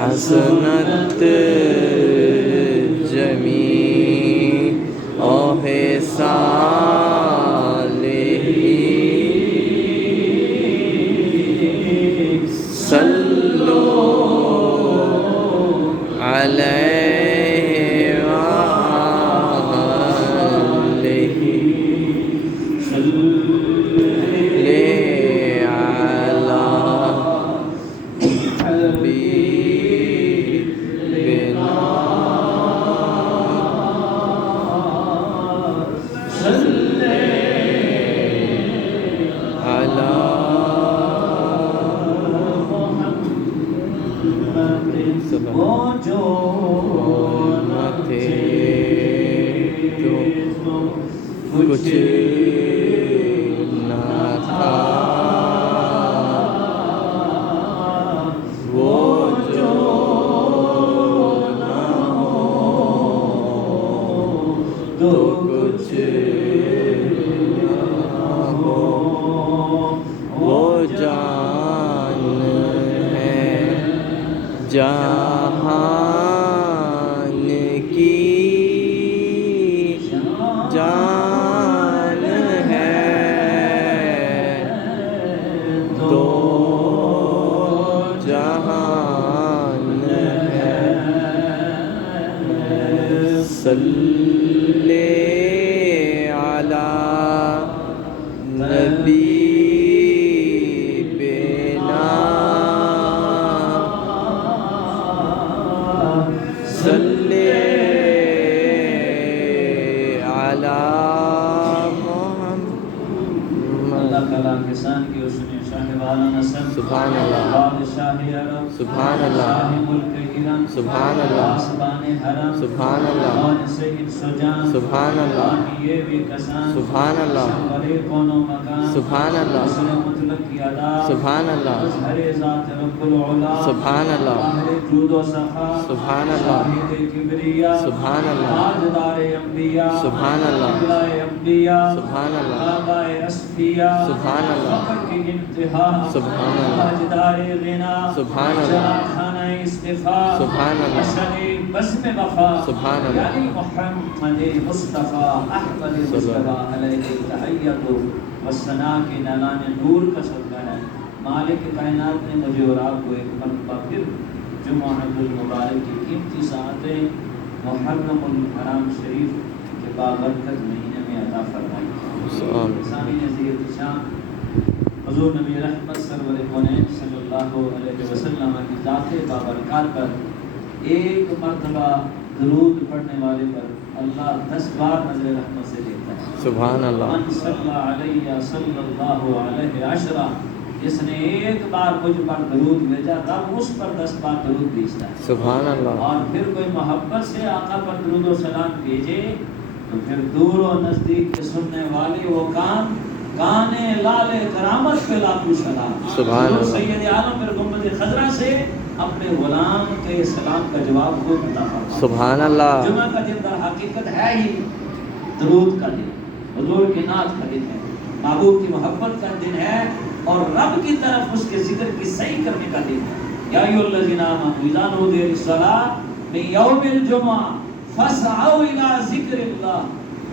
حسنت جمیع صالحین صلو علیہ وآلہ وہ جو نہ تھے جو کچھ نہ تھا وہ جو نہ ہو تو کچھ نہ ہو وہ جان ہے جہان کی جان ہے تو جہان ہے صلی علی نبی صلی علی محمد اللہ تعالیٰ کے شان کی حسن شان والا نسل سبحان اللہ بادشاہ عرب سبحان اللہ شاہ ملک ایران سبحان اللہ آسمان حرم سبحان اللہ اور سید سجان سبحان اللہ یہ بھی کسان سبحان اللہ بڑے کون و مکان سبحان اللہ حسن مطلق کی ادا سبحان اللہ ہر ذات رب العلا سبحان اللہ باہر جود و سخا سبحان اللہ شاہد کبریا سبحان اللہ تاجدار انبیاء سبحان اللہ قبلہ انبیاء سبحان اللہ بابا اسفیاء سبحان اللہ فخر کی انتہا سبحان اللہ تاجدار غنا سبحان اللہ خانہ استفا سبحان اللہ حسن بسم وفا سبحان اللہ یعنی محمد مصطفیٰ احمد مصطفیٰ علیہ تحیت و ثنا کے نالان نور کا صدقہ ہے مالک کائنات نے مجھے اور آپ کو ایک مرتبہ پھر جمعہ المبارک کی قیمتی ساعتیں محرم الحرام شریف کے بابرکت مہینے میں عطا فرمائی سامعین عزیز شان حضور نبی رحمت سرور کونین صلی اللہ علیہ وسلم کی ذات بابرکات پر ایک مرتبہ درود پڑھنے والے پر اللہ 10 بار نظر رحمت سے دیکھتا ہے سبحان اللہ من صلی علیہ صلی اللہ علیہ عشرہ جس نے ایک بار مجھ پر درود بھیجا رب اس پر 10 بار درود بھیجتا ہے سبحان اللہ اور پھر کوئی محبت سے آقا پر درود و سلام بھیجے تو پھر دور و نزدیک کے سننے والے وہ کانے لال کرامت پہ لاکھوں سلام سبحان اللہ سید عالم پھر گنبد خضرا سے اپنے غلام کے سلام کا جواب خود عطا فرمایا سبحان اللہ جمعہ کا دن در حقیقت ہے ہی درود کا دن حضور کی نعت کا دن ہے محبوب کی محبت کا دن ہے اور رب کی طرف اس کے ذکر کی صحیح کرنے کا دن ہے یا ایھا الذین آمنوا اذا نودی للصلاۃ من یوم الجمعہ فاسعوا الی ذکر اللہ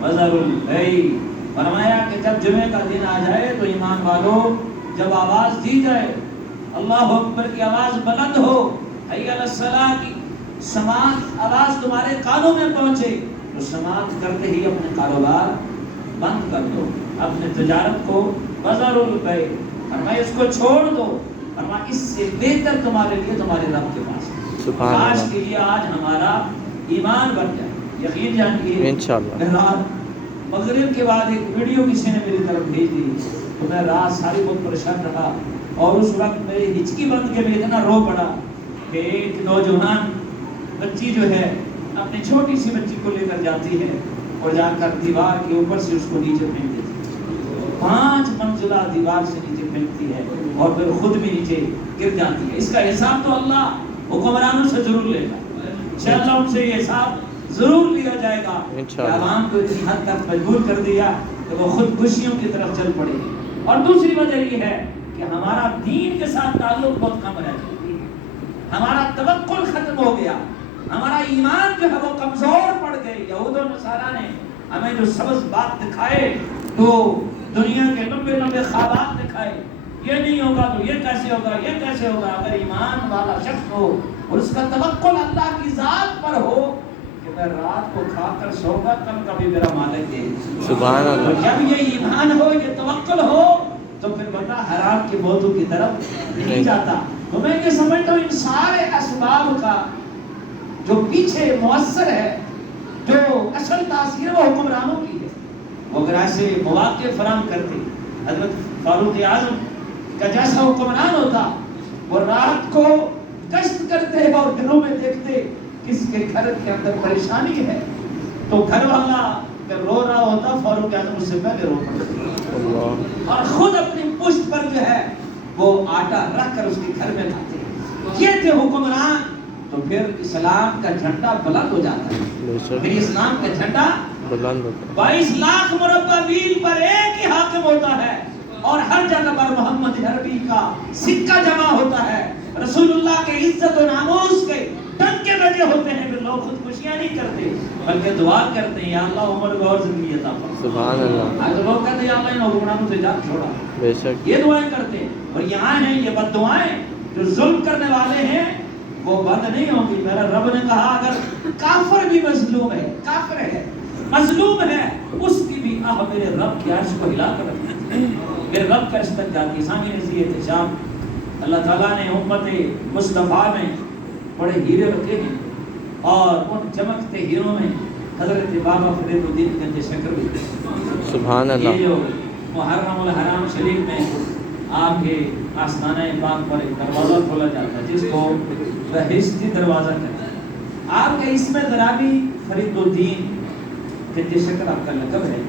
وذروا البیع فرمایا کہ جب جمعے کا دن آ جائے تو ایمان والو جب آواز دی جائے اللہ اکبر کی آواز بلند ہو حی علی الصلاۃ کی سماعت آواز تمہارے کانوں میں پہنچے تو سماعت کرتے ہی اپنے کاروبار بند کر دو اپنے تجارت کو وذروا البیع فرمایا اس کو چھوڑ دو فرمایا اس سے بہتر تمہارے لیے تمہارے رب کے پاس کاش کے لیے آج ہمارا ایمان بن جائے یقین جانیے انشاءاللہ بہرحال مغرب کے بعد ایک ویڈیو کسی نے میری طرف بھیج دی تو میں رات ساری بہت پریشان رہا اور اس وقت میری ہچکی بند کے میں اتنا رو پڑا کہ ایک نوجوان بچی جو ہے اپنی چھوٹی سی بچی کو لے کر جاتی ہے اور جا کر دیوار کے اوپر سے اس کو نیچے پھینک دیتی ہے 5 منزلہ دیوار سے نیچے پھینکتی ہے اور پھر خود بھی نیچے گر جاتی ہے اس کا حساب تو اللہ حکمرانوں سے ضرور لے گا انشاءاللہ ان سے یہ حساب ضرور لیا جائے گا کہ انشاءاللہ۔ عوام کو اتنی حد تک مجبور کر دیا کہ وہ خودکشیوں کی طرف چل پڑے۔ اور دوسری وجہ یہ ہے کہ ہمارا دین کے ساتھ تعلق بہت کم رہ جاتی ہے، ہمارا توکل ختم ہو گیا، ہمارا ایمان جو ہے وہ کمزور پڑ گئے۔ یہود و نصارہ نے ہمیں جو سبز بات دکھائے، تو دنیا کے لمبے لمبے خوابات دکھائے، یہ نہیں ہوگا تو یہ کیسے ہوگا، یہ کیسے ہوگا۔ اگر ایمان والا شخص ہو اور اس کا توکل اللہ کی ذات پر ہو کہ میں رات کو کھا کر سو گا، کل کبھی میرا مالک ہے۔ سبحان اللہ۔ جب یہ ایمان ہو، یہ توکل ہو، تو پھر بندہ حرام کی موضوع کی طرف نہیں جاتا۔ تو میں یہ سمجھتا ہوں ان سارے اسباب کا جو پیچھے مؤثر ہے، جو اصل تاثیر وہ حکمرانوں کی ہے۔ وہ اگر ایسے مواقع فراہم کرتے، حضرت فاروق اعظم کا جیسا حکمران ہوتا، وہ رات کو گشت کرتے اور دنوں میں دیکھتے کس کے گھر کے اندر پریشانی ہے، تو گھر والا اگر رو رہا ہوتا، فاروق اعظم اس سے پہلے رو پڑتے اللہ۔ اور خود اپنی پشت پر جو ہے وہ آٹا رکھ کر اس کے گھر میں کھاتے۔ یہ تھے حکمران، تو پھر اسلام کا جھنڈا بلند ہو جاتا ہے۔ بے شک پھر اسلام کا جھنڈا بلند ہوتا ہے۔ 22 لاکھ مربع میل پر ایک ہی حاکم ہوتا ہے، اور ہر جگہ پر محمد عربی کا سکہ جمع ہوتا ہے، رسول اللہ کے عزت و ناموس کے ڈنکے بجے ہوتے ہیں۔ پھر لوگ خودکشیاں نہیں کرتے بلکہ دعا کرتے ہیں، یا اللہ عمر کو اور زندگی عطا فرما۔ سبحان اللہ۔ آج لوگ کہتے ہیں یا اللہ ان حکمرانوں سے جان چھوڑا، بے شک یہ دعائیں کرتے ہیں۔ اور یہاں ہیں یہ بد دعائیں، جو ظلم کرنے والے ہیں وہ بند نہیں ہوں گی۔ میرا رب نے کہا اگر کافر بھی مظلوم ہے، کافر ہے، مظلوم ہے، اس کی بھی آہ میرے رب کے عرش کو ہلا کر رکھتی ہے، میرے رب کا عرش تک جاتی ہے۔ سامنے نزی احتشام، اللہ تعالیٰ نے امت مصطفیٰ میں بڑے ہیرے رکھے ہیں، اور ان چمکتے ہیروں میں حضرت بابا فرید الدین گنج شکر بھی۔ سبحان یہ اللہ۔ جو محرم الحرام شریف میں آپ کے آستانہ پاک پر ایک دروازہ کھولا جاتا ہے جس کو بہشتی دروازہ کہتے ہیں۔ آپ کے اس میں ذرابی فرید الدین گنج شکر آپ کا لقب ہے،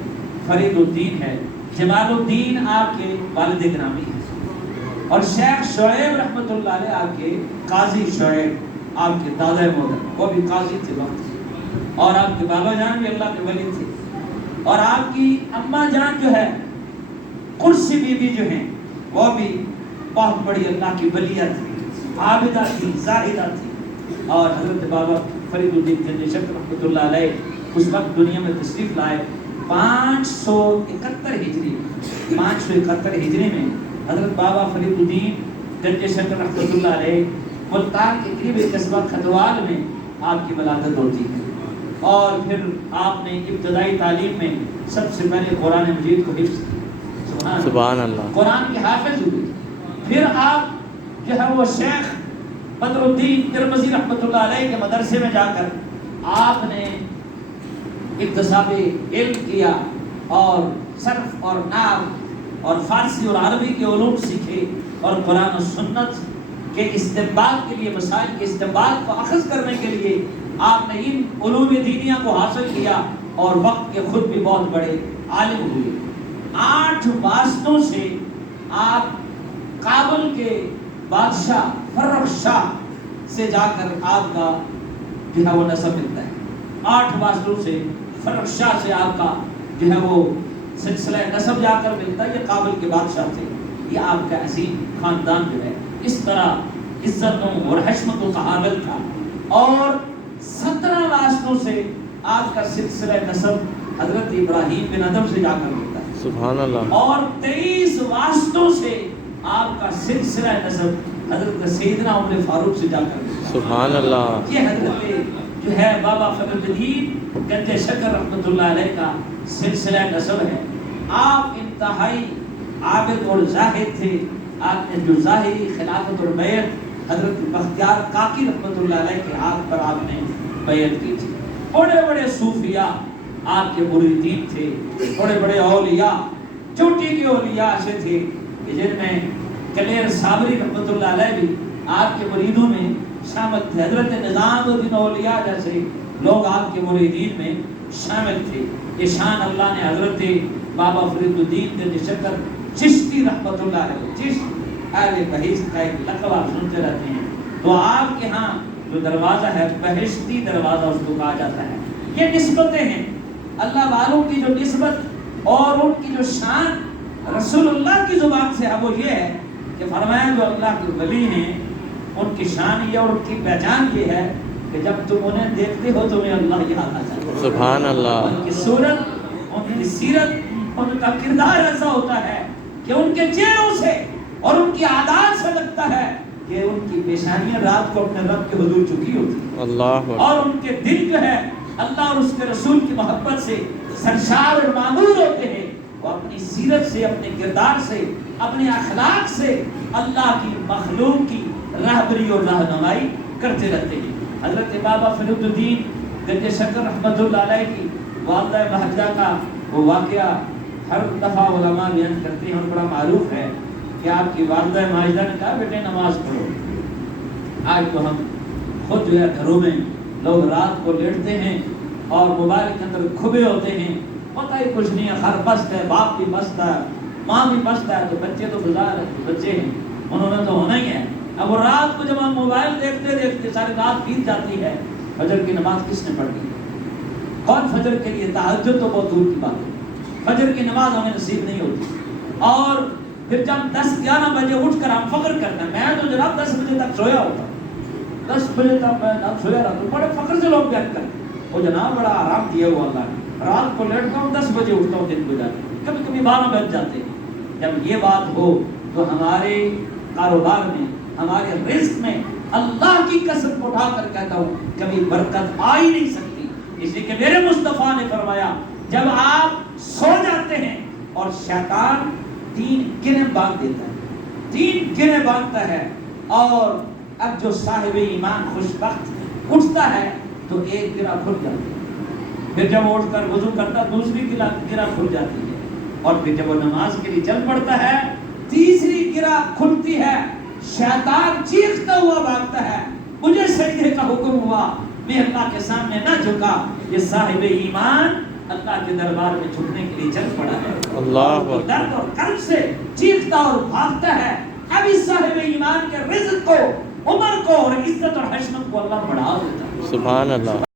فرید الدین ہے، جمال الدین آپ کے والد گرامی ہیں، اور شیخ شعیب رحمۃ اللہ علیہ آپ کے قاضی شعیب آپ کے دادا محترم، وہ بھی قاضی تھے وقت، اور آپ کے بابا جان بھی اللہ کے ولی تھے، اور آپ کی اماں جان جو ہے کرسی بی بی جو ہیں وہ بھی بہت بڑی اللہ کی ولیہ تھی، عابدہ تھی، زاہدہ تھی۔ اور حضرت بابا فرید الدین گنج شکر رحمۃ اللہ علیہ اس وقت دنیا میں تشریف لائے 571 ہجری، 571 ہجری میں حضرت بابا فرید الدین گنج شکر رحمۃ اللہ علیہ ملتان کے قریب ایک قصبہ کھتوال میں آپ کی ولادت ہوتی ہے، اور پھر آپ نے ابتدائی تعلیم میں سب سے پہلے قرآن مجید کو حفظ کیا، سبحان اللہ۔ قرآن کے حافظ ہوئے۔ پھر آپ جو ہے وہ شیخ بدر الدین ترمذی رحمۃ اللہ علیہ کے مدرسے میں جا کر آپ نے اکتساب علم کیا، اور صرف اور نحو اور فارسی اور عربی کے علوم سیکھے، اور قرآن و سنت کے استنباط کے لیے، مسائل کے استنباط کو اخذ کرنے کے لیے آپ نے ان علوم دینیہ کو حاصل کیا، اور وقت کے خود بھی بہت بڑے عالم ہوئے۔ 8 واسطوں سے آپ کابل کے بادشاہ فرخ شاہ سے جا کر آپ کا جو ہے وہ نسب ملتا ہے۔ 8 واسطوں سے فرخ شاہ سے آپ کا جو ہے وہ سلسلہ نسب جا کر ملتا ہے۔ یہ کابل کے بادشاہ تھے، یہ آپ کا عظیم خاندان جو ہے اس طرح عزتوں اور حشمتوں کا حامل تھا۔ اور 17 واسطوں سے آپ کا سلسلہ نسب حضرت ابراہیم بن ادم سے جا کر ملتا ہے، سبحان اللہ۔ اور 23 واسطوں سے آپ کا سلسلہ نسب حضرت سیدنا عمر فاروق سے جا کر ملتا ہے، سبحان اللہ۔ یہ حضرت جو ہے بابا فرید الدین گنج شکر رحمۃ اللہ علیہ کا سلسلہ نسب ہے۔ آپ انتہائی عابد اور زاہد تھے۔ آپ نے جو ظاہری خلافت اور بیعت حضرت بختیار کاکی رحمۃ اللہ علیہ کے ہاتھ پر آپ نے بیعت کی تھی۔ بڑے بڑے صوفیاء آپ کے مریدین تھے، بڑے بڑے اولیاء، چوٹی کے اولیاء ایسے تھے کہ جن میں کلیر صابری رحمۃ اللہ علیہ بھی آپ کے مریدوں میں شامل تھے۔ حضرت نظام الدین اولیاء جیسے لوگ آپ کے مریدین میں شامل تھے۔ یہ شان اللہ نے حضرت بابا فرید الدین گنج شکر چشتی رحمۃ اللہ علیہ، چشت اہل بہشت کا ایک لقب آپ سنتے رہتے ہیں۔ تو آپ کے ہاں جو دروازہ ہے بہشتی دروازہ اس کو کہا جاتا ہے، یہ نسبتیں ہیں اللہ والوں کی جو نسبت اور ان کی جو شان رسول اللہ کی زبان سے ہے وہ یہ ہے کہ فرمایا جو اللہ کے ولی ہیں ان کی شان یہ اور ان کی پہچان یہ ہے کہ جب تم انہیں دیکھتے ہو تمہیں اللہ یاد آ جاتا ہے. سبحان اللہ. ان کی صورت، ان کی سیرت، ان کا کردار ایسا ہوتا ہے کہ ان کے چہروں سے اور ان کی عادات سے لگتا ہے کہ ان کی پیشانیاں رات کو اپنے رب کے حضور چکی ہوتی ہیں اللہ. اور ان کے دل جو ہے اللہ اور اس کے رسول کی محبت سے سرشار اور معمور ہوتے ہیں. وہ اپنی سیرت سے، اپنے کردار سے، اپنے اخلاق سے اللہ کی مخلوق کی راہبری اور رہنمائی کرتے رہتے ہیں. حضرت بابا فرید الدین گنج شکر رحمۃ اللہ علیہ کی والدہ مہجہ کا وہ واقعہ ہر دفعہ علماء بیان کرتے ہیں اور بڑا معروف ہے کہ آپ کی والدہ ماجدہ نے کہا بیٹے نماز پڑھو. آج تو ہم خود جو ہے گھروں میں لوگ رات کو لیٹتے ہیں اور موبائل کے اندر کھبے ہوتے ہیں، پتہ ہی کچھ نہیں ہے، ہر پست ہے، باپ بھی پست ہے، ماں بھی پست ہے، تو بچے تو گزار بچے ہیں، انہوں نے تو ہونا ہی ہے. اب وہ رات کو جب ہم موبائل دیکھتے دیکھتے ساری رات بیت جاتی ہے، فجر کی نماز کس نے پڑھی؟ کون فجر کے لیے؟ تہجد تو بہت دور کی بات ہے، فجر کی نماز ہمیں نصیب نہیں ہوتی. اور پھر جب 10-11 بجے اٹھ کر ہم فخر کرتے ہیں، میں تو جناب 10 بجے تک سویا ہوتا، 10 بجے تک میں سویا رہتا ہوں. بڑے فخر سے لوگ بیان کرتے ہیں وہ جناب بڑا آرام دیا ہوا اللہ نے، رات کو لیٹتا ہوں 10 بجے اٹھتا ہوں دن گزار، کبھی کبھی 12 بج جاتے ہیں. جب یہ بات ہو تو ہمارے کاروبار میں، ہمارے رزق میں اللہ کی قسم اٹھا کر کہتا ہوں کبھی برکت آ ہی نہیں سکتی. اس لیے کہ میرے مصطفیٰ نے فرمایا جب آپ سو جاتے ہیں اور شیطان 3 گرہیں باندھ دیتا ہے، 3 گرہیں باندھتا ہے، اور اب جو صاحب ایمان خوشبخت اٹھتا ہے تو ایک گرہ کھل جاتی ہے، پھر جب اٹھ کر وضو کرتا دوسری گرہ کھل جاتی ہے، اور پھر جب وہ نماز کے لیے چل پڑتا ہے تیسری گرہ کھلتی ہے. شیطان چیختا ہوا بھاگتا ہے، مجھے سجدے کا حکم ہوا، میں اللہ کے سامنے نہ جھکا. یہ صاحب ایمان اللہ کے دربار میں جھکنے کے لیے چل پڑا ہے، اللہ درد اور کرب سے چیختا اور بھاگتا ہے. اب اس صاحب ایمان کے رزق کو، عمر کو اور عزت اور حشمت کو اللہ بڑھا دیتا ہے. سبحان اللہ.